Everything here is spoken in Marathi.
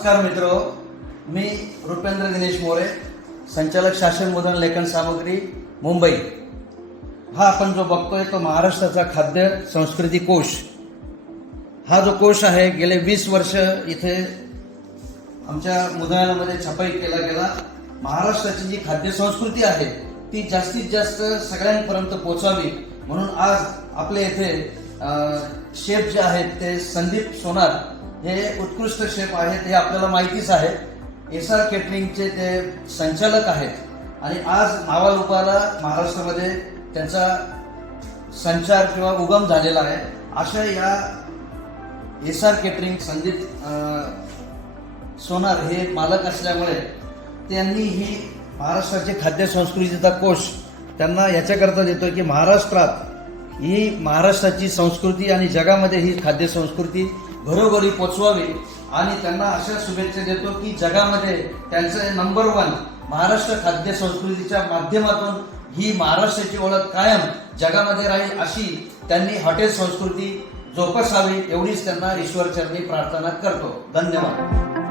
नमस्कार मित्रो, मी रुपेंद्र दिनेश मोरे, संचालक शासन मुद्रण लेखन सामग्री मुंबई। हा आपण जो बघतोय तो महाराष्ट्राचा खाद्य संस्कृती कोश। हा जो कोश आहे गेले 20 वर्ष इथे आमच्या मुद्रणालयामध्ये छपाई केला गेला। महाराष्ट्राची जी खाद्य संस्कृती आहे ती जास्तीत जास्त सगळ्यांपर्यंत पोहोचावी म्हणून आज आपल्या इथे शेफ जे आहेत ते संदीप सोनार हे उत्कृष्ट शेफ आहेत, हे आपल्याला माहितीच आहे। एसआर केटरिंगचे ते संचालक आहेत आणि आज नावारूपाला महाराष्ट्रामध्ये त्यांचा संचार किंवा उगम झालेला आहे। अशा या एसआर केटरिंग संदीप सोनार हे मालक असल्यामुळे त्यांनी ही महाराष्ट्राचे खाद्य संस्कृतीचा कोश त्यांना याच्याकरता देतो की महाराष्ट्रात ही महाराष्ट्राची संस्कृती आणि जगामध्ये ही खाद्य संस्कृती घरोघरी पोचवावी आणि त्यांना अशा शुभेच्छा देतो की जगामध्ये त्यांचं नंबर 1 महाराष्ट्र खाद्य संस्कृतीच्या माध्यमातून ही महाराष्ट्राची ओळख कायम जगामध्ये राहील अशी त्यांनी हॉटेल संस्कृती जोपासावी एवढीच त्यांना ईश्वरचरणी प्रार्थना करतो। धन्यवाद।